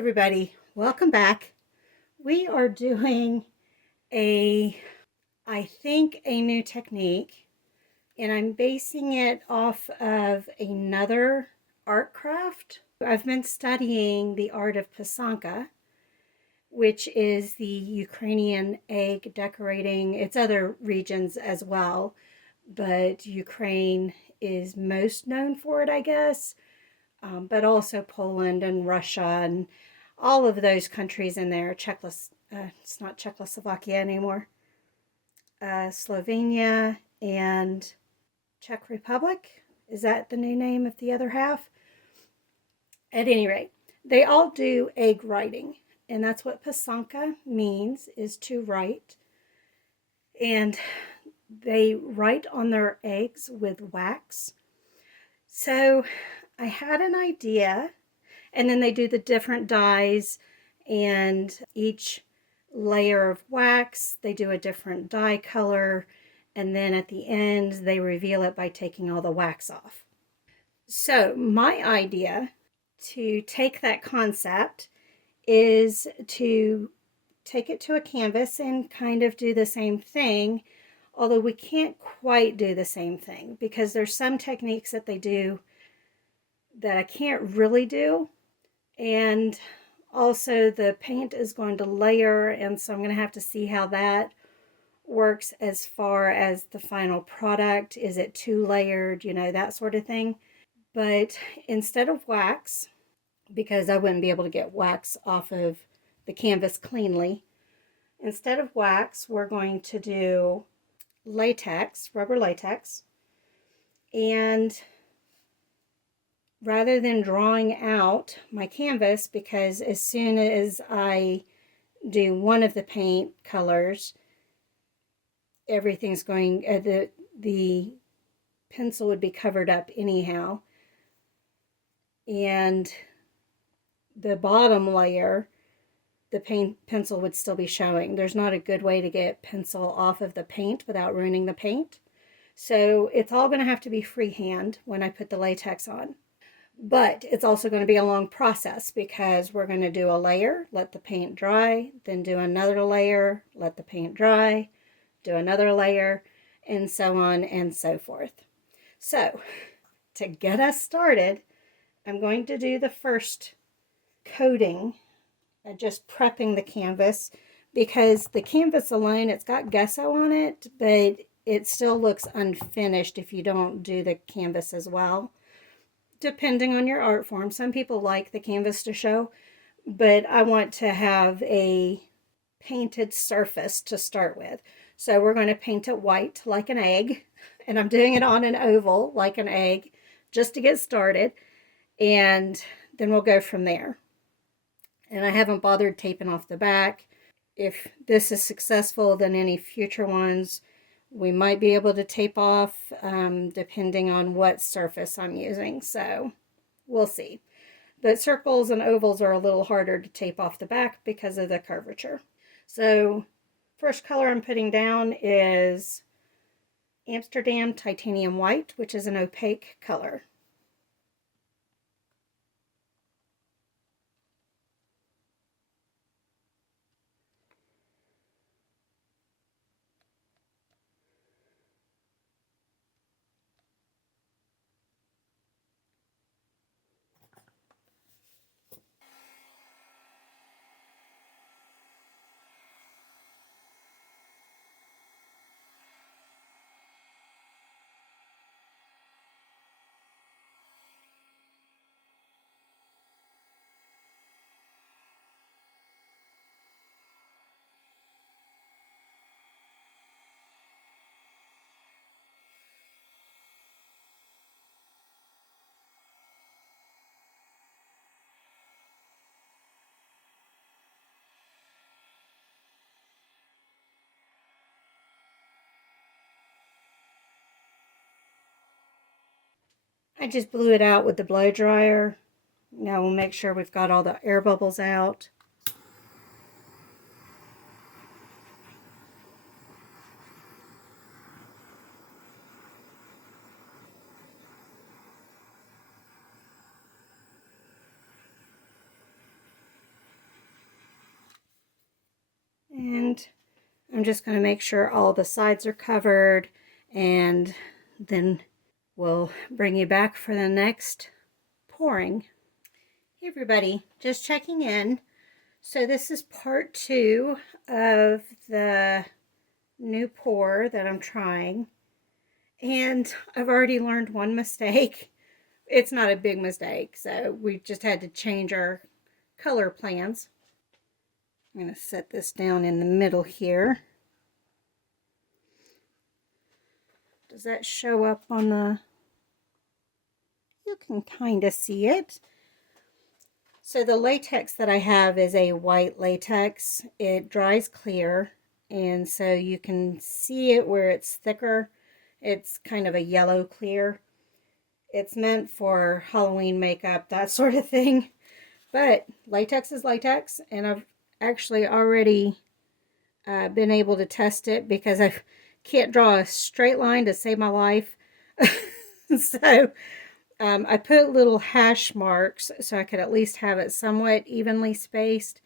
Everybody, welcome back. We are doing I think a new technique, and I'm basing it off of another art craft. I've been studying the art of pisanka, which is the Ukrainian egg decorating. It's other regions as well, but Ukraine is most known for it, I guess. But also Poland and Russia and all of those countries in there. It's not Czechoslovakia anymore. Slovenia and Czech Republic. Is that the new name of the other half? At any rate, they all do egg writing, and that's what pisanka means, is to write. And they write on their eggs with wax. So I had an idea, and then they do the different dyes, and each layer of wax, they do a different dye color, and then at the end, they reveal it by taking all the wax off. So my idea to take that concept is to take it to a canvas and kind of do the same thing, although we can't quite do the same thing because there's some techniques that they do that I can't really do. And also the paint is going to layer, and so I'm going to have to see how that works as far as the final product. Is it too layered, that sort of thing. But instead of wax, because I wouldn't be able to get wax off of the canvas cleanly, instead of wax, we're going to do latex, rubber latex, and rather than drawing out my canvas, because as soon as I do one of the paint colors, everything's going, the pencil would be covered up anyhow. And the bottom layer, the pencil would still be showing. There's not a good way to get pencil off of the paint without ruining the paint. So it's all going to have to be freehand when I put the latex on. But it's also going to be a long process because we're going to do a layer, let the paint dry, then do another layer, let the paint dry, do another layer, and so on and so forth. So to get us started, I'm going to do the first coating, just prepping the canvas, because the canvas alone, it's got gesso on it, but it still looks unfinished if you don't do the canvas as well. Depending on your art form, some people like the canvas to show, but I want to have a painted surface to start with. So we're going to paint it white like an egg, and I'm doing it on an oval like an egg just to get started, and then we'll go from there. And I haven't bothered taping off the back. If this is successful, then any future ones we might be able to tape off depending on what surface I'm using. So we'll see. But circles and ovals are a little harder to tape off the back because of the curvature. So first color I'm putting down is Amsterdam Titanium White, which is an opaque color. I just blew it out with the blow dryer. Now we'll make sure we've got all the air bubbles out. I'm just going to make sure all the sides are covered, and then we'll bring you back for the next pouring. Hey everybody, just checking in. So this is part 2 of the new pour that I'm trying. And I've already learned one mistake. It's not a big mistake, so we just had to change our color plans. I'm going to set this down in the middle here. Does that show up on the... You can kind of see it. So the latex that I have is a white latex. It dries clear, and so you can see it where it's thicker. It's kind of a yellow clear. It's meant for Halloween makeup, that sort of thing. But latex is latex, and I've actually already been able to test it because I can't draw a straight line to save my life. So I put little hash marks so I could at least have it somewhat evenly spaced,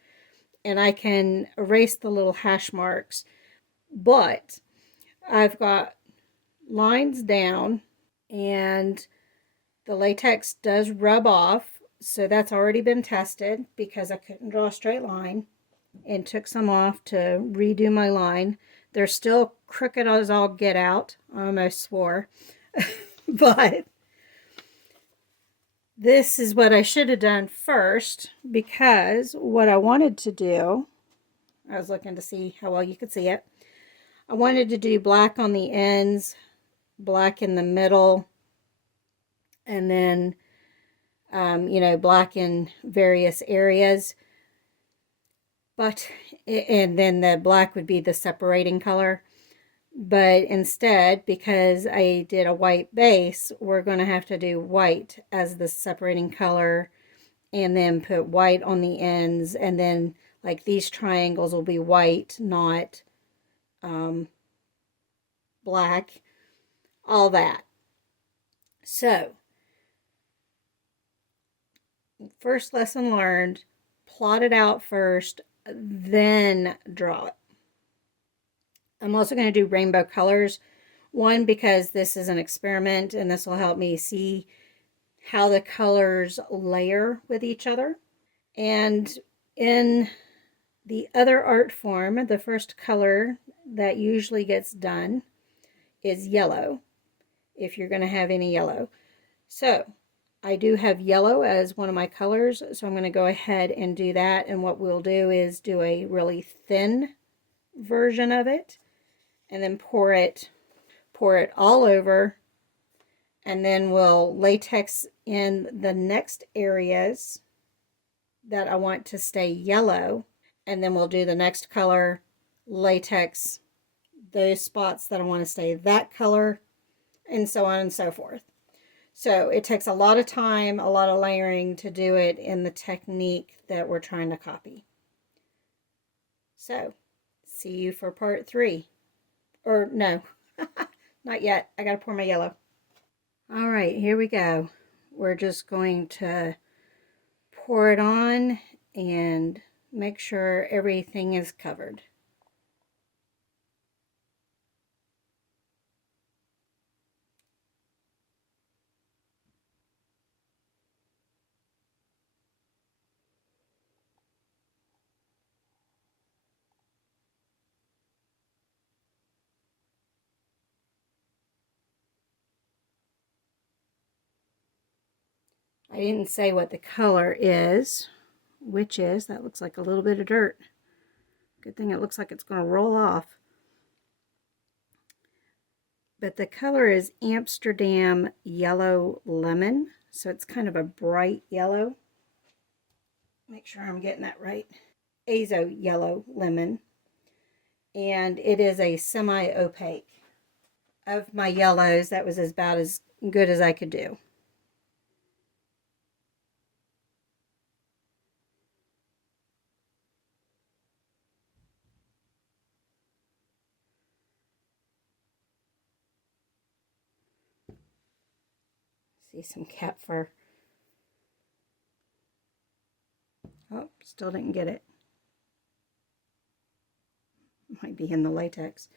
and I can erase the little hash marks. But I've got lines down, and the latex does rub off, so that's already been tested because I couldn't draw a straight line, and took some off to redo my line. They're still crooked as all get out. I almost swore. But this is what I should have done first, because what I wanted to do, I was looking to see how well you could see it. I wanted to do black on the ends, black in the middle, and then, you know, black in various areas. But, and then the black would be the separating color. But instead, because I did a white base, we're going to have to do white as the separating color, and then put white on the ends, and then like these triangles will be white, not black, all that. So, first lesson learned, plot it out first, then draw it. I'm also going to do rainbow colors. One, because this is an experiment, and this will help me see how the colors layer with each other. And in the other art form, the first color that usually gets done is yellow, if you're going to have any yellow. So I do have yellow as one of my colors, so I'm going to go ahead and do that. And what we'll do is do a really thin version of it, and then pour it all over, and then we'll latex in the next areas that I want to stay yellow, and then we'll do the next color, latex those spots that I want to stay that color, and so on and so forth. So it takes a lot of time, a lot of layering to do it in the technique that we're trying to copy. So, see you for part 3. Or no, not yet. I gotta pour my yellow. All right, here we go. We're just going to pour it on and make sure everything is covered. I didn't say what the color is, which is, that looks like a little bit of dirt. Good thing it looks like it's going to roll off. But the color is Amsterdam Yellow Lemon, so it's kind of a bright yellow. Make sure I'm getting that right. Azo Yellow Lemon. And it is a semi-opaque. Of my yellows, that was about as good as I could do. See some cat fur. Oh, still didn't get it. might be in the latex.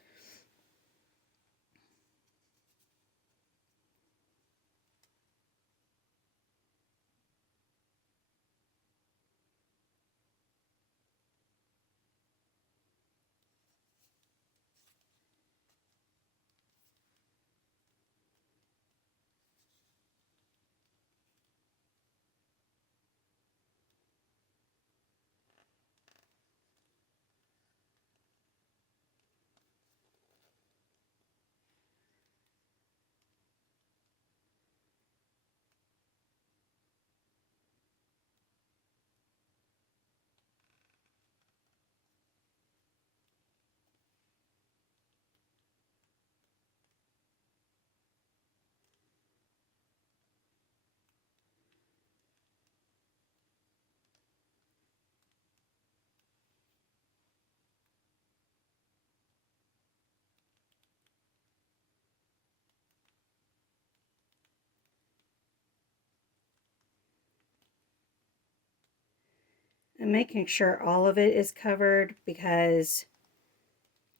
I'm making sure all of it is covered because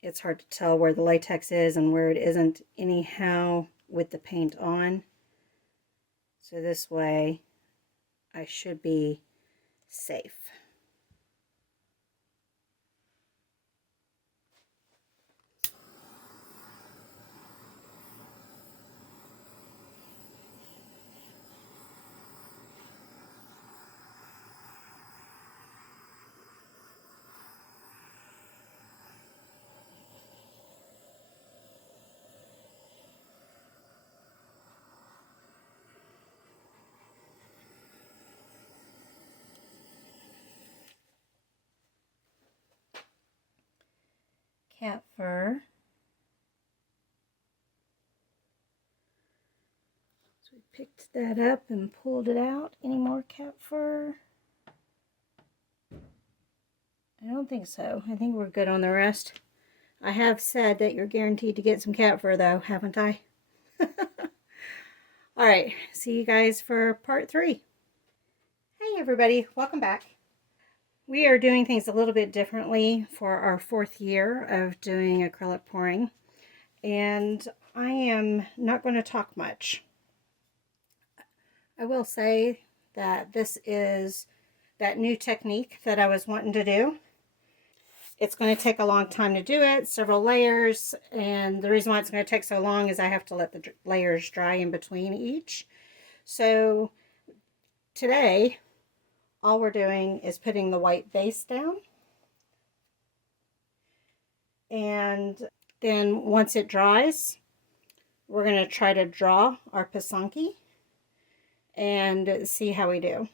it's hard to tell where the latex is and where it isn't anyhow with the paint on. So this way I should be safe. Cat fur. So we picked that up and pulled it out. Any more cat fur? I don't think so. I think we're good on the rest. I have said that you're guaranteed to get some cat fur though, haven't I? Alright, see you guys for part 3. Hey everybody, welcome back. We are doing things a little bit differently for our 4th year of doing acrylic pouring. And I am not going to talk much. I will say that this is that new technique that I was wanting to do. It's going to take a long time to do it, several layers, and the reason why it's going to take so long is I have to let the layers dry in between each. So today, all we're doing is putting the white base down, and then once it dries, we're going to try to draw our Pisanki and see how we do.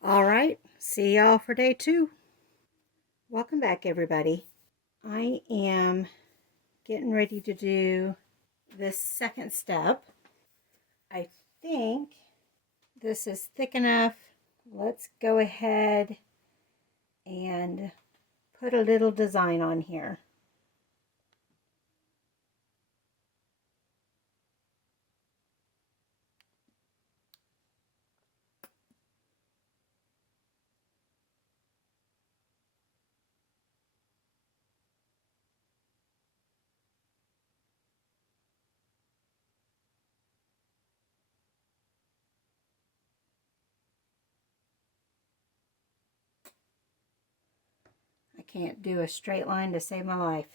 All right, see y'all for day 2. Welcome back, everybody. I am getting ready to do this second step. I think this is thick enough let's go ahead and put a little design on here. I can't do a straight line to save my life.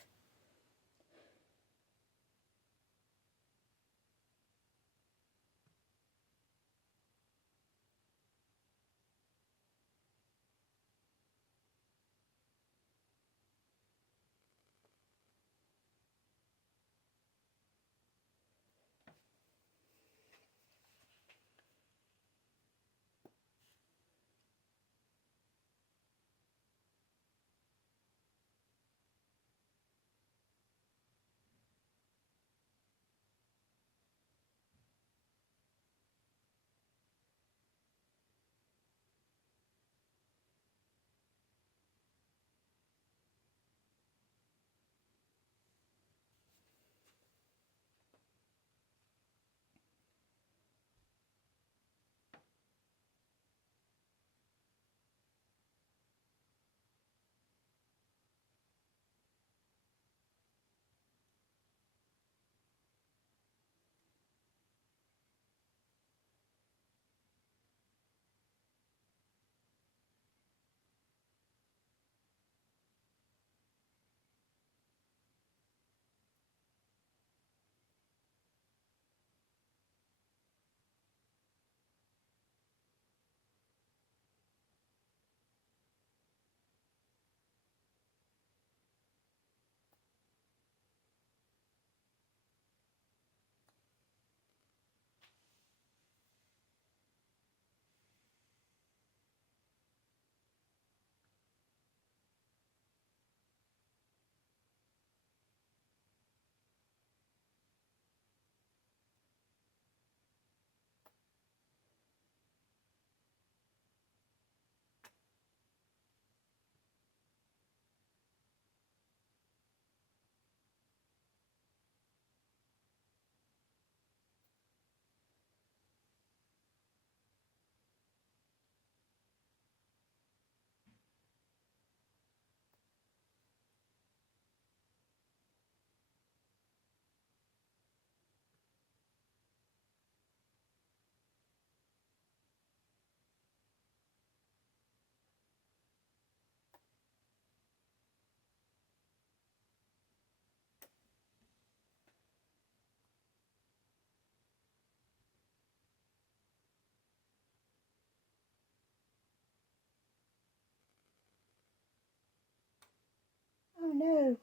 Oh no.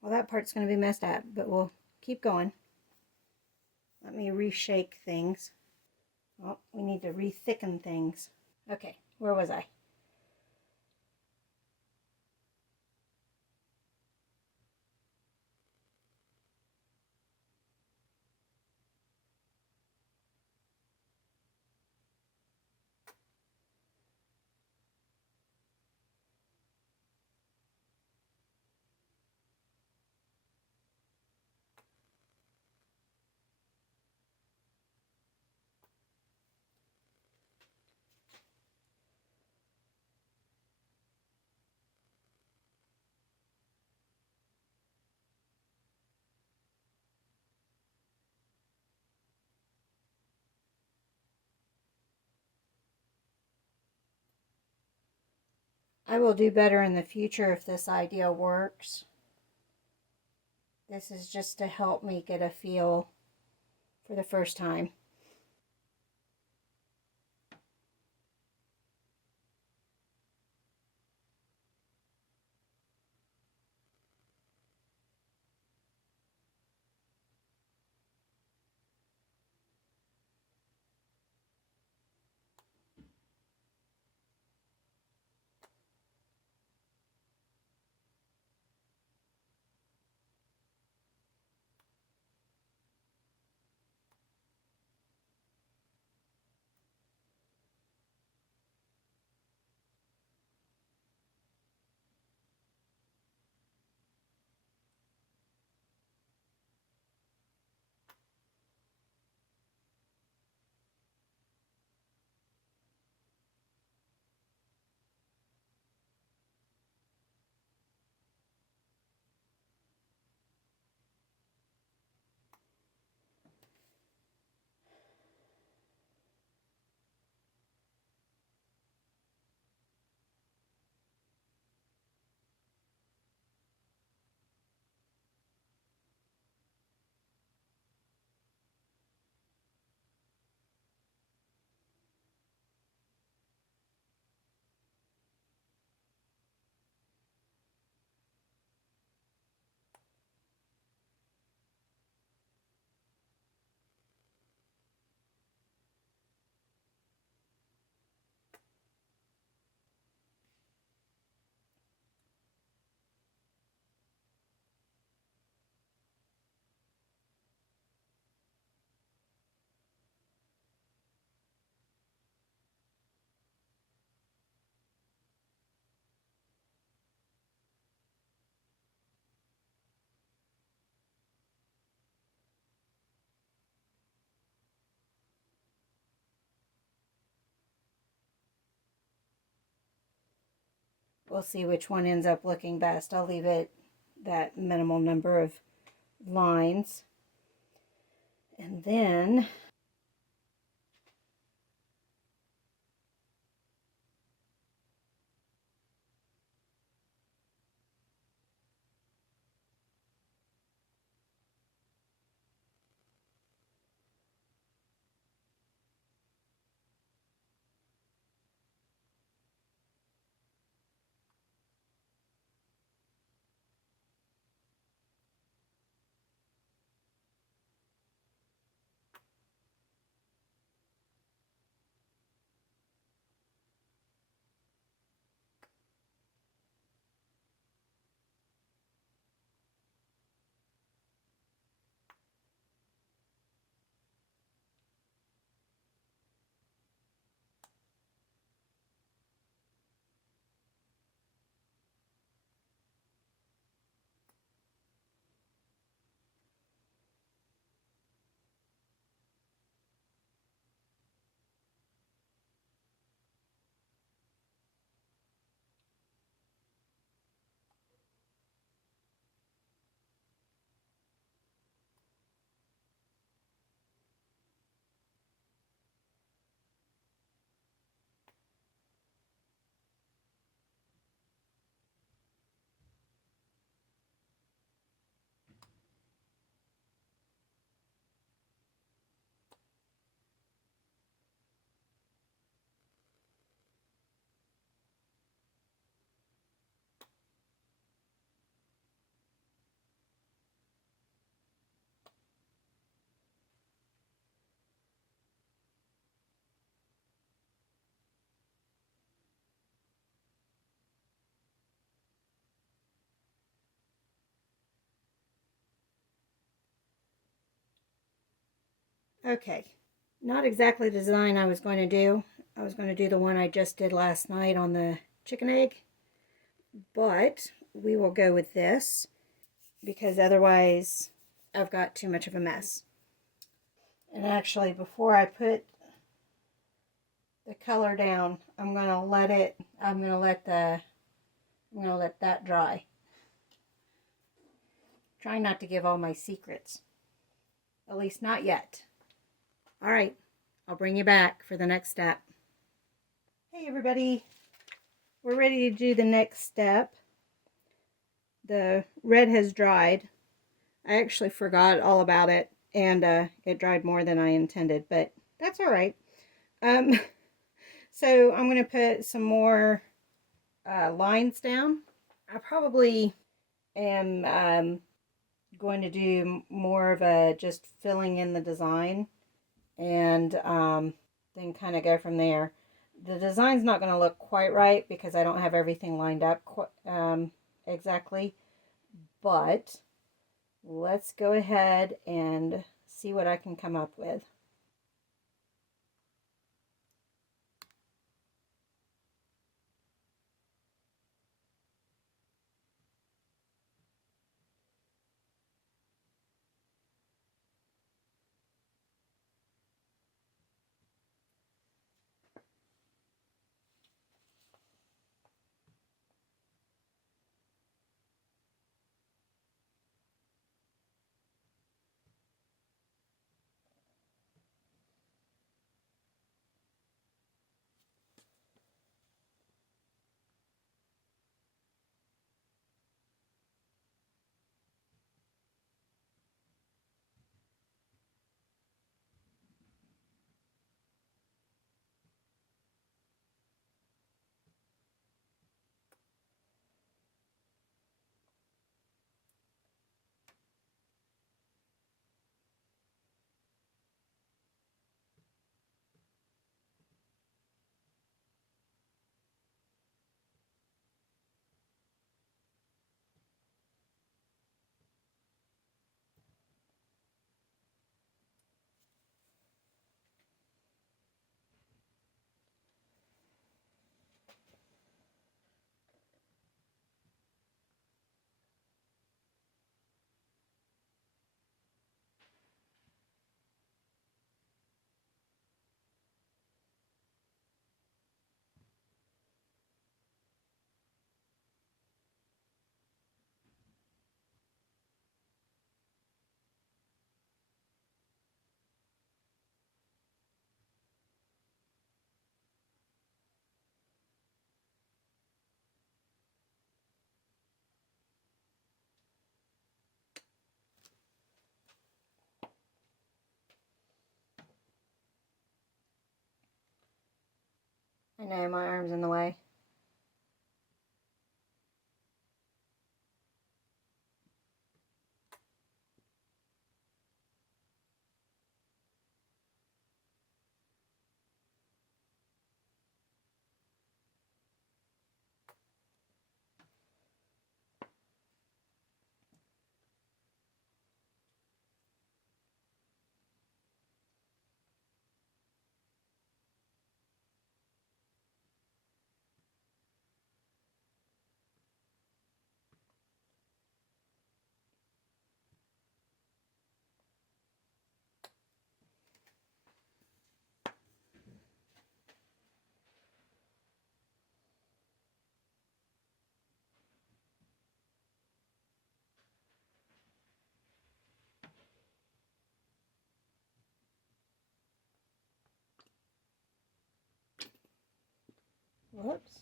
Well, that part's going to be messed up, but we'll keep going. Let me reshake things. Oh, we need to re-thicken things. Okay, where was I? I will do better in the future if this idea works. This is just to help me get a feel for the first time. we'll see which one ends up looking best. I'll leave it that minimal number of lines. And then okay, not exactly the design I was going to do. I was going to do the one I just did last night on the chicken egg, but we will go with this because otherwise I've got too much of a mess. And actually, before I put the color down, I'm going to let it, I'm going to let that dry. Trying not to give all my secrets. At least not yet. All right, I'll bring you back for the next step. Hey everybody, we're ready to do the next step. The red has dried. I actually forgot all about it, and it dried more than I intended, but that's all right. So I'm going to put some more lines down. I probably am going to do more of a just filling in the design, and then kind of go from there. The design's not going to look quite right because I don't have everything lined up exactly, but let's go ahead and see what I can come up with. I know, my arm's in the way. Whoops.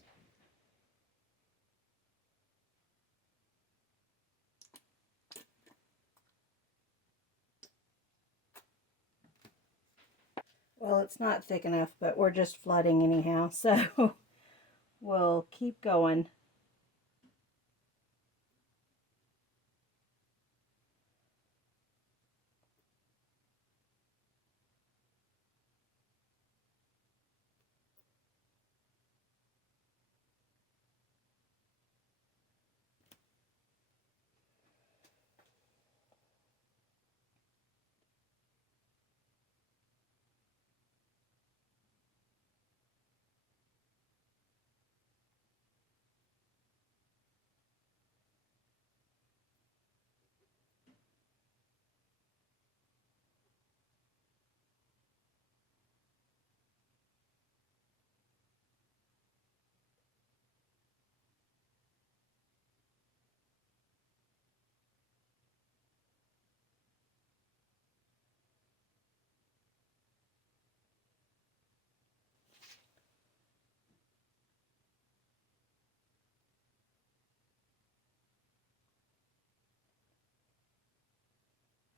Well, it's not thick enough, but we're just flooding anyhow, so we'll keep going.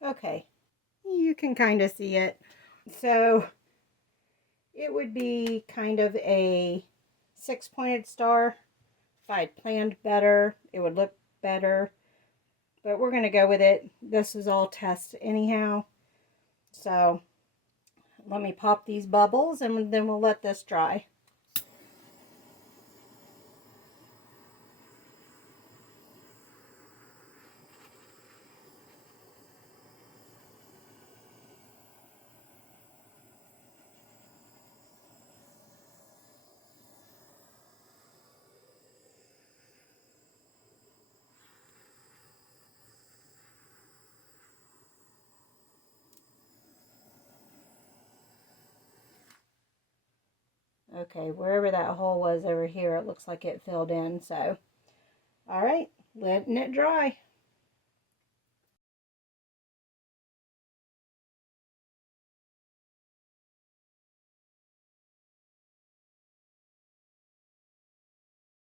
Okay, you can kind of see it. So it would be kind of a 6-pointed star. If I'd planned better, it would look better. But we're going to go with it. This is all test anyhow. So let me pop these bubbles and then we'll let this dry. Okay, wherever that hole was over here, it looks like it filled in. So, all right, letting it dry.